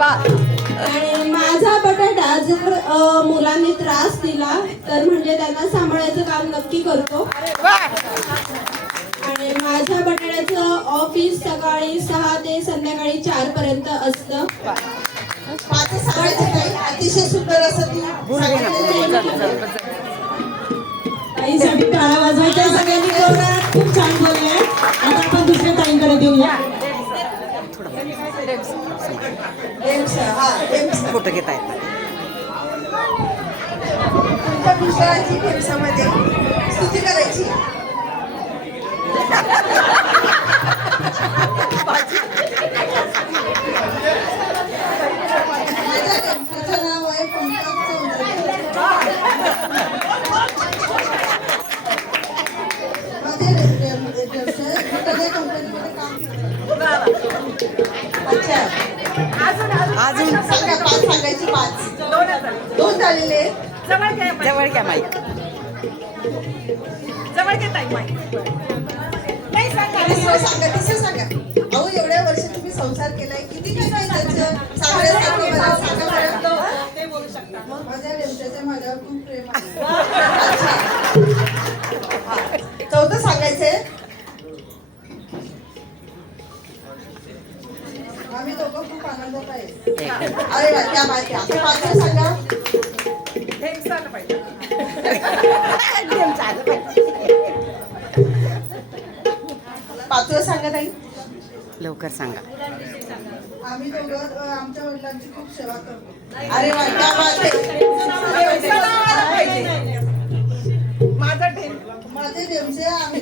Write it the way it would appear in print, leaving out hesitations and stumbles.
आणि माझा बटाटा जर मुलांनी त्रास दिला तर म्हणजे त्यांना सांभाळायचं काम नक्की करतो. आणि माझ्या बटाट्याचं ऑफिस सकाळी 6 ते संध्याकाळी 4 पर्यंत असतं. अतिशय सुंदर असं ती ताईसाठी टाळ्या वाजवायच्या. सगळ्यांनी जोरात खूप छान बोलले. आता आपण दुसऱ्या ताईंकडे देऊया. फोटो घेत आहेत. तुमच्या पुष्कळाची ढेमसामध्ये स्तुती करायची. माझं नाव आहे पंकज चौधरी. माझे कंपनीमध्ये काम अच्छा अजून सांगा. 5 सांगायची. 5 2 झालेले आहेत. जवळ घ्या माईक. तिसरं सांगा. अहो एवढ्या वर्ष तुम्ही संसार केलाय. किती काय नाही त्याचं सांगण्यासारखं मला सांगा बरं. ते बोलू शकता. माझ्या रेमच्याच्या माझ्यावर खूप प्रेम आहे. अच्छा. 4थं सांगायचंय. आम्ही दोघं खूप आनंदात आहे. अरे वा त्या माहिती. आता 5थं सांगा. 5वं सांगा ताई. लवकर सांगा. आम्ही दोघं आमच्या वडिलांची खूप सेवा करतो. अरे वा त्या माहिती. माझे ढेमसे आम्ही